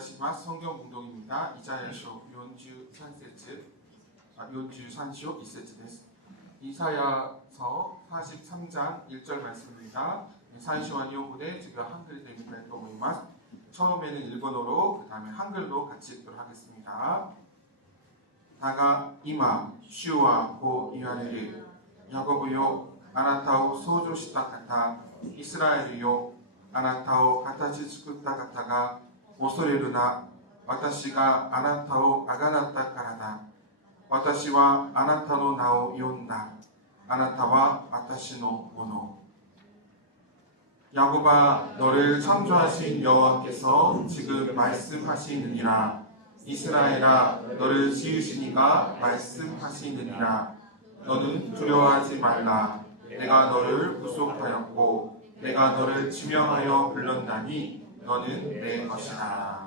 たします성경공동입니다イザヤ書43節43章1節です。イサヤ서 43장 1절 말씀입니다. 사이시와니오부대 제가 한글이 됩니다. 또 보이마스. 처음에는 일본어로 그 다음에 한글로 같이 읽도록 하겠습니다. 다가 이마 슈와 고 이와레르 야고보요 아나타오 소조시타 가타 이스라엘요 아나타오 가타치 스쿠타 가타가 오소레르나 와타시가 아나타오 아가나타 카라다 와타시와 아나타노 나오 이온다 아나타와 와타시노 모노. 야곱아 너를 창조하신 여호와께서 지금 말씀하시느니라. 이스라엘아 너를 지으시니가 말씀하시느니라. 너는 두려워하지 말라. 내가 너를 구속하였고 내가 너를 지명하여 불렀나니 너는 내 것이다.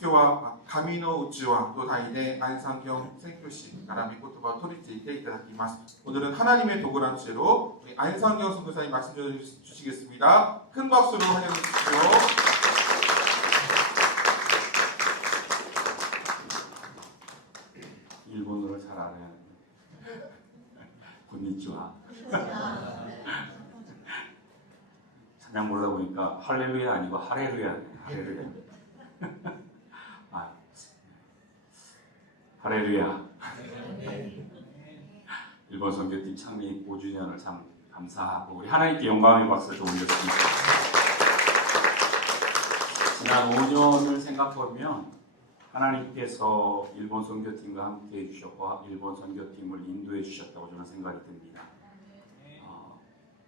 今日は神のうちわと題で安産教宣教師から御言葉を取り付いていただきます. 오늘은 하나님의 도구란 주제로 우리 안상경 선교사님 말씀 주시겠습니다. 큰 박수로 환영해 주십시오. 일본어를 잘 알아야 곤니치와 찬양 부르다 보니까 할렐루야 아니고 하렐루야네. 할렐루야. 할렐루야. 일본 선교팀 창립 5주년을 참 감사하고 우리 하나님께 영광의 박수를 좀 올렸습니다. 지난 5년을 생각해보면 하나님께서 일본 선교팀과 함께 해주셨고 일본 선교팀을 인도해 주셨다고 저는 생각이 듭니다.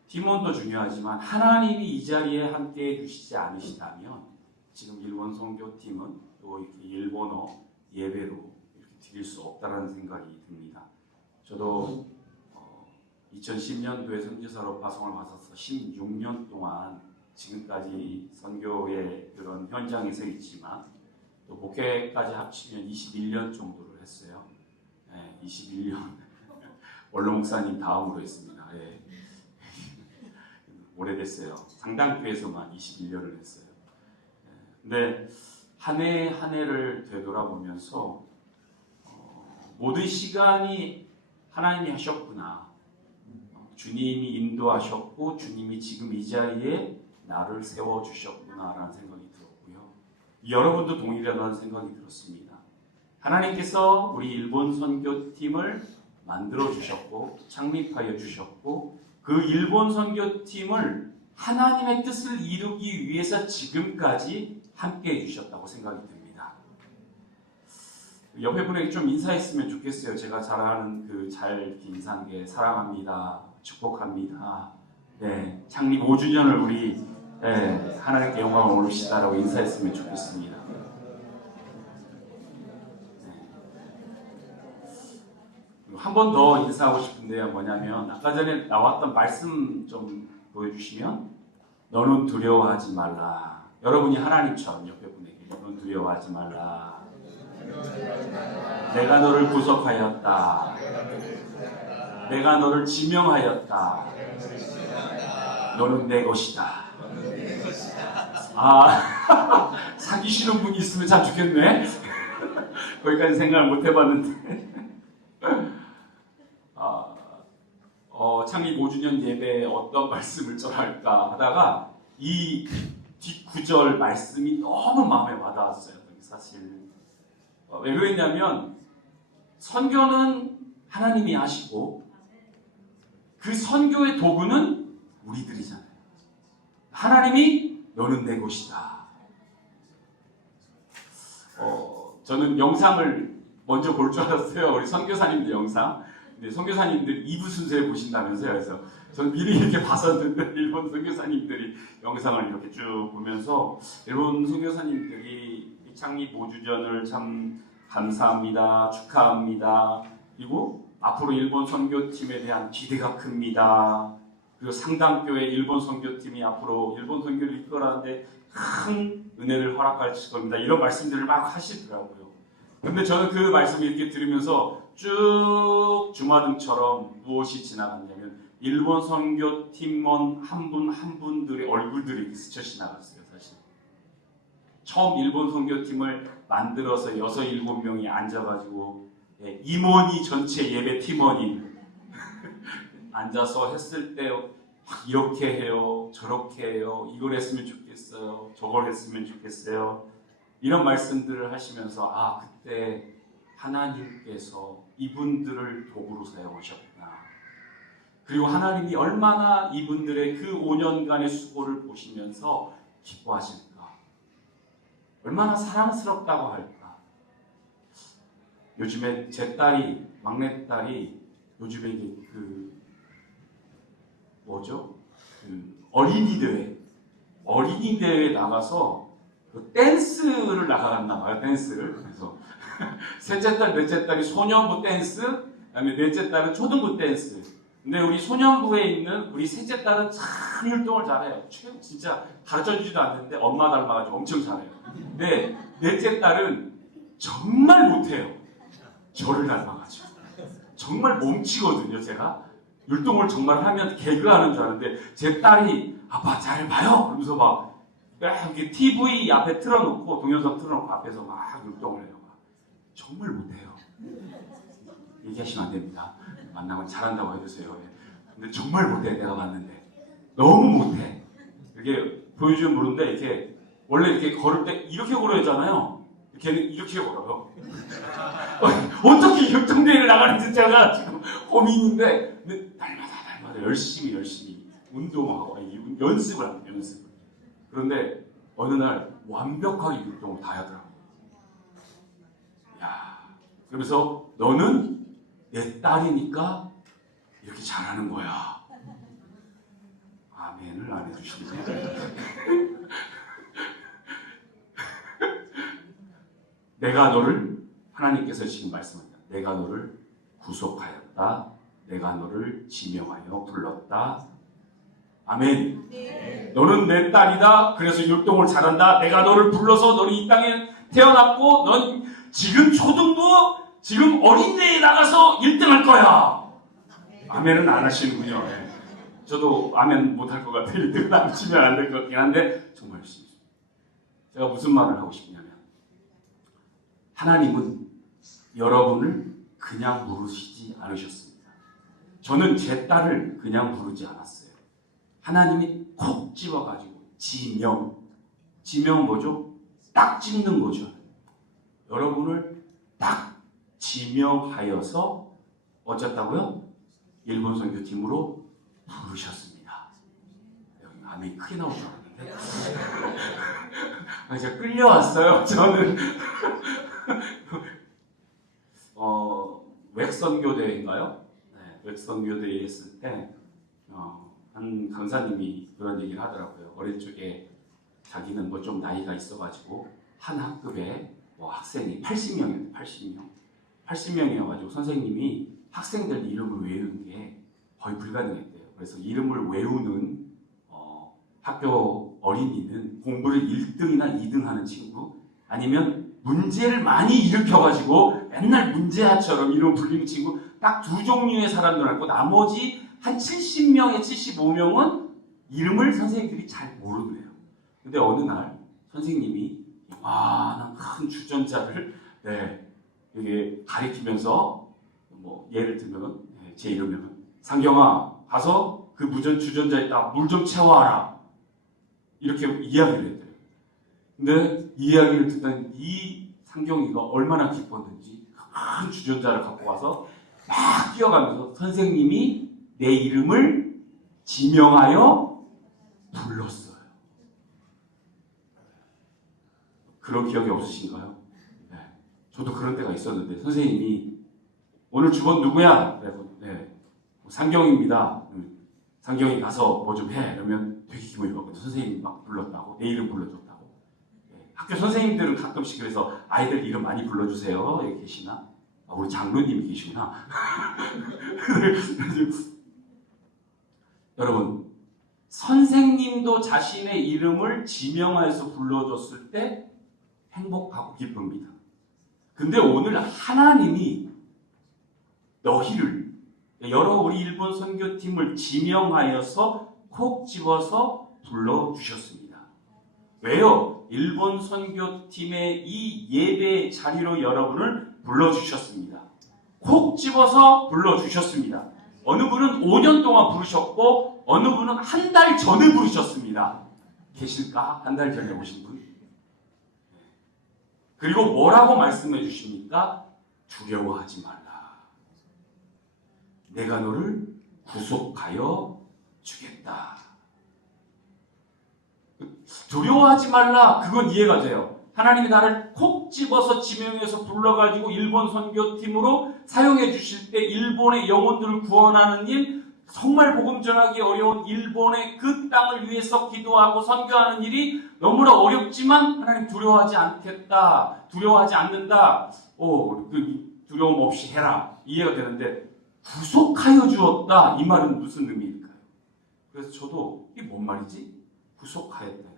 팀원도 중요하지만 하나님이 이 자리에 함께 해주시지 않으시다면 지금 일본 선교팀은 또 이렇게 일본어 예배로 이렇게 드릴 수 없다라는 생각이 듭니다. 저도 2010년도에 선교사로 파송을 받아서 16년 동안 지금까지 선교의 그런 현장에 서 있지만 또 목회까지 합치면 21년 정도를 했어요. 네, 21년. 원로 목사님 다음으로 했습니다. 네. 오래됐어요. 상당교에서만 21년을 했어요. 근데 한 해 한 해를 되돌아보면서 모든 시간이 하나님이 하셨구나. 주님이 인도하셨고 주님이 지금 이 자리에 나를 세워주셨구나라는 생각이 들었고요. 여러분도 동일하다는 생각이 들었습니다. 하나님께서 우리 일본 선교팀을 만들어 주셨고 창립하여 주셨고 그 일본 선교팀을 하나님의 뜻을 이루기 위해서 지금까지 함께 해주셨다고 생각이 듭니다. 옆에 분에게 좀 인사했으면 좋겠어요. 제가 잘 아는 그 잘 인사한 사랑합니다. 축복합니다. 네, 창립 5주년을 우리 하나님께 영광을 올리시다라고 인사했으면 좋겠습니다. 한 번 더 인사하고 싶은데요. 뭐냐면 아까 전에 나왔던 말씀 좀 보여주시면 너는 두려워하지 말라. 여러분이 하나님처럼 옆에 분에게 너는 두려워하지 말라. 내가 너를 구속하였다. 내가 너를 지명하였다. 너는 내 것이다. 사귀시는 분이 있으면 참 좋겠네. 거기까지 생각을 못 해봤는데. 창립 5주년 예배에 어떤 말씀을 전할까 하다가 이 뒷구절 말씀이 너무 마음에 와닿았어요. 사실 왜 그랬냐면 선교는 하나님이 하시고 그 선교의 도구는 우리들이잖아요. 하나님이 너는 내 것이다. 저는 영상을 먼저 볼 줄 알았어요. 우리 선교사님들 영상. 근데 선교사님들 2부 순서에 보신다면서요. 그래서 저는 미리 이렇게 봤었는데 일본 선교사님들이 영상을 이렇게 쭉 보면서 일본 선교사님들이 창립 5주년을 참 감사합니다. 축하합니다. 그리고 앞으로 일본 선교팀에 대한 기대가 큽니다. 그리고 상당교회 일본 선교팀이 앞으로 일본 선교를 이끌어가는데 큰 은혜를 허락할 겁니다. 이런 말씀들을 막 하시더라고요. 근데 저는 그 말씀을 이렇게 들으면서 쭉 주마등처럼 무엇이 지나갔냐면 일본 선교 팀원 한 분 한 분들의 얼굴들이 스쳐 지나갔어요. 사실 처음 일본 선교팀을 만들어서 6, 7명이 앉아가지고 임원이 전체 예배 팀원이 앉아서 했을 때 이렇게 해요, 저렇게 해요, 이걸 했으면 좋겠어요, 저걸 했으면 좋겠어요. 이런 말씀들을 하시면서 아, 그때 하나님께서 이분들을 도구로 사용하셨구나. 그리고 하나님이 얼마나 이분들의 그 5년간의 수고를 보시면서 기뻐하실까. 얼마나 사랑스럽다고 할까. 요즘에 제 딸이, 막내딸이 요즘에 이게 어린이 대회 나가서 댄스를 나가갔나 봐요. 댄스를. 그래서 셋째 딸, 넷째 딸이 소년부 댄스, 그다음에 넷째 딸은 초등부 댄스. 근데 우리 소년부에 있는 우리 셋째 딸은 참 율동을 잘해요. 진짜 가르쳐주지도 않는데 엄마 닮아가지고 엄청 잘해요. 근데 넷째 딸은 정말 못해요. 저를 닮아가지고. 정말 몸치거든요, 제가. 율동을 정말 하면 개그하는 줄 아는데 제 딸이 아빠 잘 봐요. 그러면서 막 이렇게 TV 앞에 틀어놓고 동영상 틀어놓고 앞에서 막 율동을 해요. 정말 못해요. 얘기하시면 안 됩니다. 만나면 잘한다고 해주세요. 근데 정말 못해. 내가 봤는데 너무 못해. 이렇게 보여주면 모르는데 이렇게 원래 이렇게 걸을 때 이렇게 걸어야잖아요. 걔는 이렇게 걸어요. 어떻게 율동대회를 나가는지 제가 지금 고민인데 근데 날마다 열심히 운동하고 연습을 합니다. 연습을. 그런데 어느 날 완벽하게 율동을 다 하더라고요. 야, 그러면서 너는 내 딸이니까 이렇게 잘하는 거야. 아멘을 안 해주시네요. 내가 너를, 하나님께서 지금 말씀합니다. 내가 너를 구속하였다. 내가 너를 지명하여 불렀다. 아멘. 네. 너는 내 딸이다. 그래서 율동을 잘한다. 내가 너를 불러서 너는 이 땅에 태어났고 넌 지금 초등부, 지금 어린이대에 나가서 1등할 거야. 아멘은 안 하시는군요. 네. 저도 아멘 못할 것 같아요. 1등은 안 치면 안 될 것 같긴 한데 정말 열심히. 제가 무슨 말을 하고 싶냐면 하나님은 여러분을 그냥 부르시지 않으셨습니다. 저는 제 딸을 그냥 부르지 않았어요. 하나님이 콕 집어가지고 지명은 뭐죠? 딱 찍는 거죠. 여러분을 딱 지명하여서 어쨌다고요? 일본 선교팀으로 부르셨습니다. 여기 아멘이 크게 나올 줄 알았는데 제가 끌려왔어요. 저는 웩선교대회인가요? 네, 웩선교대회 했을 때 한 강사님이 그런 얘기를 하더라고요. 어릴 적에 자기는 뭐 좀 나이가 있어가지고 한 학급에 학생이 80명이어가지고 선생님이 학생들 이름을 외우는 게 거의 불가능했대요. 그래서 이름을 외우는 학교 어린이는 공부를 1등이나 2등 하는 친구, 아니면 문제를 많이 일으켜가지고 맨날 문제아처럼 이름 불리는 친구, 딱 두 종류의 사람들 알고 나머지 한 70명에 75명은 이름을 선생님들이 잘 모르네요. 근데 어느 날 선생님이 이만한 큰 주전자를 이게 가리키면서 뭐 예를 들면 제 이름이면 상경아 가서 그 주전자에다 물 좀 채워와라 이렇게 이야기를 했대요. 근데 이 이야기를 듣던 이 상경이가 얼마나 기뻤는지 큰 주전자를 갖고 와서 막 뛰어가면서 선생님이 내 이름을 지명하여 불렀어요. 그런 기억이 없으신가요? 네. 저도 그런 때가 있었는데 선생님이 오늘 주번 누구야? 그래서 네, 상경입니다. 상경이 가서 뭐 좀 해. 그러면 되게 기분이 좋거든요. 선생님이 막 불렀다고, 내 이름 불러줬다고. 네. 학교 선생님들은 가끔씩 그래서 아이들 이름 많이 불러주세요. 여기 계시나? 우리 장로님이 계시구나. 여러분, 선생님도 자신의 이름을 지명하여서 불러줬을 때 행복하고 기쁩니다. 근데 오늘 하나님이 너희를, 우리 일본 선교팀을 지명하여서 콕 집어서 불러주셨습니다. 왜요? 일본 선교팀의 이 예배 자리로 여러분을 불러주셨습니다. 콕 집어서 불러주셨습니다. 어느 분은 5년 동안 부르셨고 어느 분은 한 달 전에 부르셨습니다. 계실까? 한 달 전에 오신 분? 그리고 뭐라고 말씀해 주십니까? 두려워하지 말라. 내가 너를 구속하여 주겠다. 두려워하지 말라. 그건 이해가 돼요. 하나님이 나를 콕 집어서 지명해서 불러가지고 일본 선교팀으로 사용해 주실 때 일본의 영혼들을 구원하는 일, 정말 복음 전하기 어려운 일본의 그 땅을 위해서 기도하고 선교하는 일이 너무나 어렵지만 하나님 두려워하지 않겠다. 두려워하지 않는다. 그 두려움 없이 해라. 이해가 되는데 구속하여 주었다. 이 말은 무슨 의미일까요? 그래서 저도 이게 뭔 말이지? 구속하였다.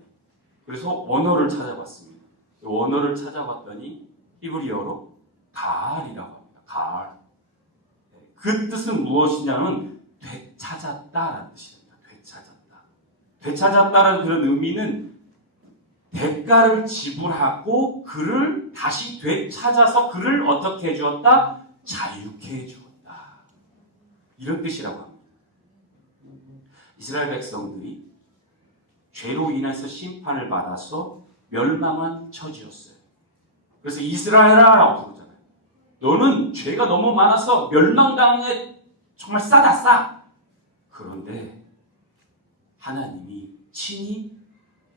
그래서 원어를 찾아봤습니다. 원어를 찾아봤더니 히브리어로 가알이라고 합니다. 가알. 그 뜻은 무엇이냐면 되찾았다라는 뜻입니다. 되찾았다. 되찾았다라는 그런 의미는 대가를 지불하고 그를 다시 되찾아서 그를 어떻게 해주었다? 자유케 해주었다. 이런 뜻이라고 합니다. 이스라엘 백성들이 죄로 인해서 심판을 받아서 멸망한 처지였어요. 그래서 이스라엘아라고 부르잖아요. 너는 죄가 너무 많아서 멸망당에 정말 싸다 싸. 그런데 하나님이 친히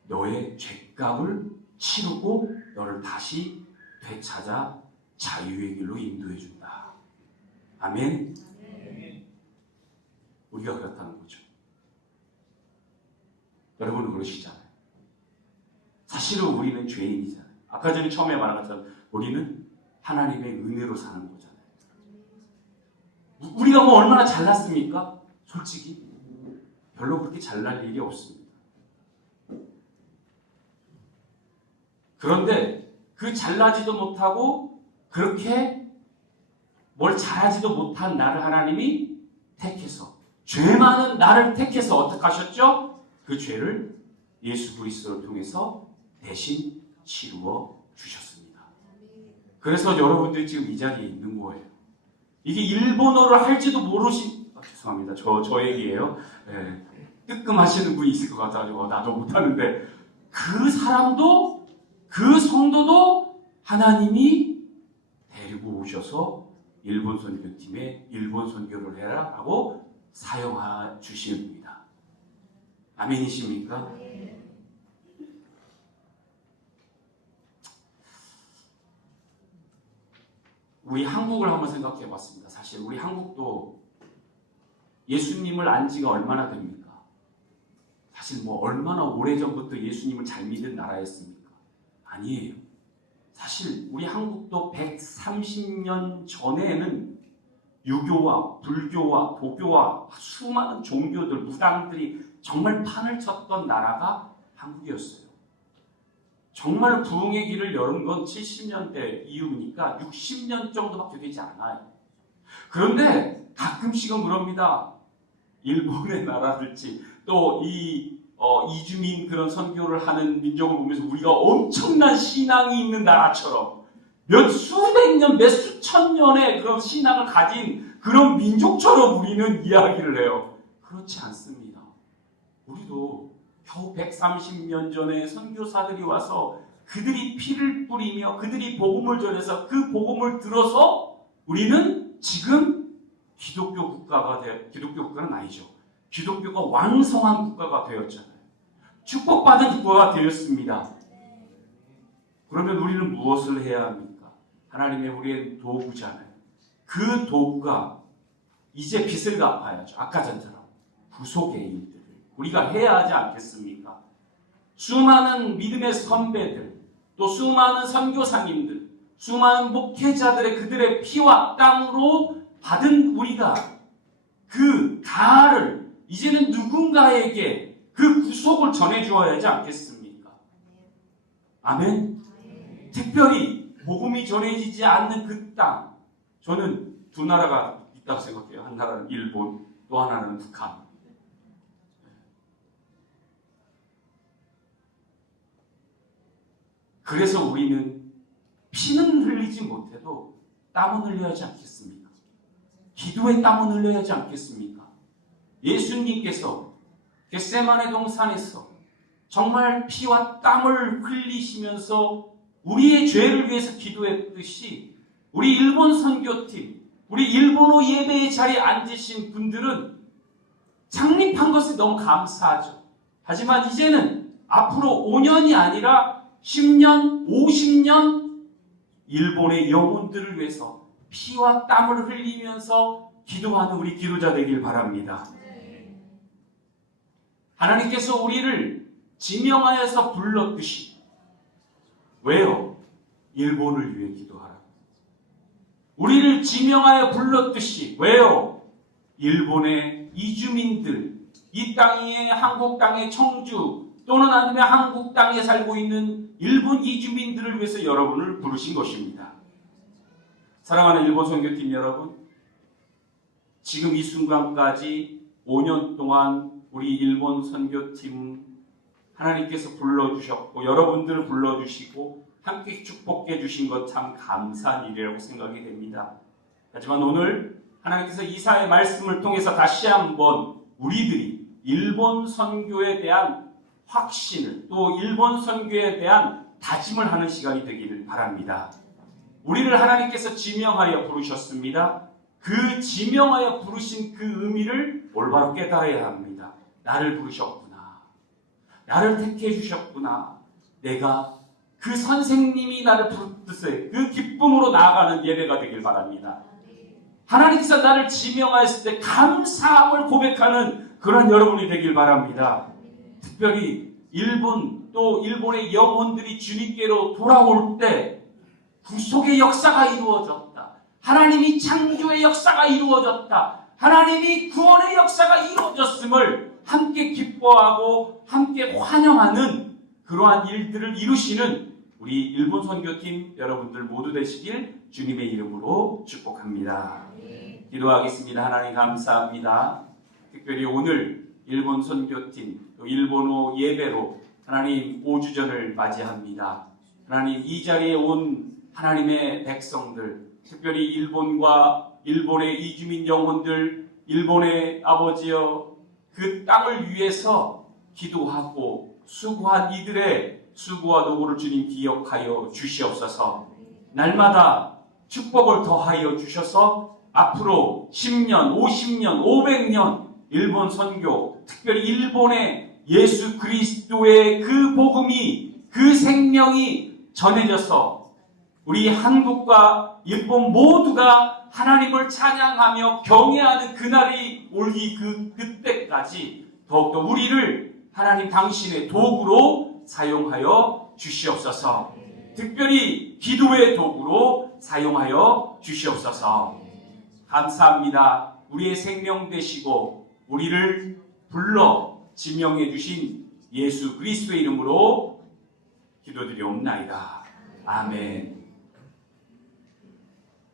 너의 죄값을 치르고 너를 다시 되찾아 자유의 길로 인도해 준다. 아멘. 우리가 그렇다는 거죠. 여러분은 그러시잖아요. 사실은 우리는 죄인이잖아요. 아까 전에 처음에 말한 것처럼 우리는 하나님의 은혜로 사는 거잖아요. 우리가 뭐 얼마나 잘났습니까? 솔직히 별로 그렇게 잘날 일이 없습니다. 그런데 그 잘나지도 못하고 그렇게 뭘 잘하지도 못한 나를 하나님이 택해서 죄 많은 나를 택해서 어떻게 하셨죠? 그 죄를 예수 그리스도를 통해서 대신 치루어 주셨습니다. 그래서 여러분들이 지금 이 자리에 있는 거예요. 이게 일본어를 할지도 죄송합니다. 저 얘기예요. 네. 뜨끔하시는 분이 있을 것 같아가지고 나도 못하는데 그 사람도 그 성도도 하나님이 데리고 오셔서 일본 선교팀에 일본 선교를 해라 하고 사용하 주시는 겁니다. 아멘이십니까? 우리 한국을 한번 생각해 봤습니다. 사실 우리 한국도 예수님을 안 지가 얼마나 됩니까? 사실 뭐 얼마나 오래전부터 예수님을 잘 믿은 나라였습니까? 아니에요. 사실 우리 한국도 130년 전에는 유교와 불교와 도교와 수많은 종교들, 무당들이 정말 판을 쳤던 나라가 한국이었어요. 정말 부흥의 길을 열은 건 70년대 이후니까 60년 정도밖에 되지 않아요. 그런데 가끔씩은 그럽니다. 일본의 나라들지 또 이주민 그런 선교를 하는 민족을 보면서 우리가 엄청난 신앙이 있는 나라처럼 몇 수백 년, 몇 수천 년의 그런 신앙을 가진 그런 민족처럼 우리는 이야기를 해요. 그렇지 않습니다. 우리도 겨우 130년 전에 선교사들이 와서 그들이 피를 뿌리며 그들이 복음을 전해서 그 복음을 들어서 우리는 지금 기독교 국가는 아니죠. 기독교가 왕성한 국가가 되었잖아요. 축복받은 국가가 되었습니다. 그러면 우리는 무엇을 해야 합니까? 하나님의 우리의 도구잖아요. 그 도구가 이제 빚을 갚아야죠. 아까 전처럼 구속의 일들을 우리가 해야 하지 않겠습니까? 수많은 믿음의 선배들, 또 수많은 선교사님들, 수많은 목회자들의 그들의 피와 땀으로 받은 우리가 그 가를 이제는 누군가에게 그 구속을 전해주어야 하지 않겠습니까? 아멘. 특별히 복음이 전해지지 않는 그 땅, 저는 두 나라가 있다고 생각해요. 한 나라는 일본, 또 하나는 북한. 그래서 우리는 피는 흘리지 못해도 땀은 흘려야 하지 않겠습니까? 기도에 땀은 흘려야 하지 않겠습니까? 예수님께서 겟세마네 동산에서 정말 피와 땀을 흘리시면서 우리의 죄를 위해서 기도했듯이 우리 일본 선교팀, 우리 일본어 예배의 자리에 앉으신 분들은 창립한 것에 너무 감사하죠. 하지만 이제는 앞으로 5년이 아니라 10년, 50년 일본의 영혼들을 위해서 피와 땀을 흘리면서 기도하는 우리 기도자 되길 바랍니다. 하나님께서 우리를 지명하여서 불렀듯이 왜요? 일본을 위해 기도하라. 우리를 지명하여 불렀듯이 왜요? 일본의 이주민들, 이 땅에 한국 땅의 청주 또는 아니면 한국 땅에 살고 있는 일본 이주민들을 위해서 여러분을 부르신 것입니다. 사랑하는 일본 선교팀 여러분, 지금 이 순간까지 5년 동안 우리 일본 선교팀 하나님께서 불러주셨고 여러분들을 불러주시고 함께 축복해 주신 것 참 감사한 일이라고 생각이 됩니다. 하지만 오늘 하나님께서 이사의 말씀을 통해서 다시 한번 우리들이 일본 선교에 대한 확신을 또 일본 선교에 대한 다짐을 하는 시간이 되기를 바랍니다. 우리를 하나님께서 지명하여 부르셨습니다. 그 지명하여 부르신 그 의미를 올바로 깨달아야 합니다. 나를 부르셨구나. 나를 택해 주셨구나. 내가 그 선생님이 나를 부르듯이 그 기쁨으로 나아가는 예배가 되길 바랍니다. 하나님께서 나를 지명하였을 때 감사함을 고백하는 그런 여러분이 되길 바랍니다. 특별히 일본 또 일본의 영혼들이 주님께로 돌아올 때 구속의 역사가 이루어졌다. 하나님이 창조의 역사가 이루어졌다. 하나님이 구원의 역사가 이루어졌음을 함께 기뻐하고 함께 환영하는 그러한 일들을 이루시는 우리 일본 선교팀 여러분들 모두 되시길 주님의 이름으로 축복합니다. 기도하겠습니다. 하나님 감사합니다. 특별히 오늘 일본 선교팀 또 일본어 예배로 하나님 5주전을 맞이합니다. 하나님 이 자리에 온 하나님의 백성들, 특별히 일본과 일본의 이주민 영혼들, 일본의 아버지여 그 땅을 위해서 기도하고 수고한 이들의 수고와 노고를 주님 기억하여 주시옵소서. 날마다 축복을 더하여 주셔서 앞으로 10년, 50년, 500년 일본 선교, 특별히 일본의 예수 그리스도의 그 복음이, 그 생명이 전해져서 우리 한국과 일본 모두가 하나님을 찬양하며 경외하는 그날이 올기 그때까지 더욱더 우리를 하나님 당신의 도구로 사용하여 주시옵소서. 특별히 기도의 도구로 사용하여 주시옵소서. 감사합니다. 우리의 생명 되시고 우리를 불러 지명해 주신 예수 그리스도의 이름으로 기도드리옵나이다. 아멘.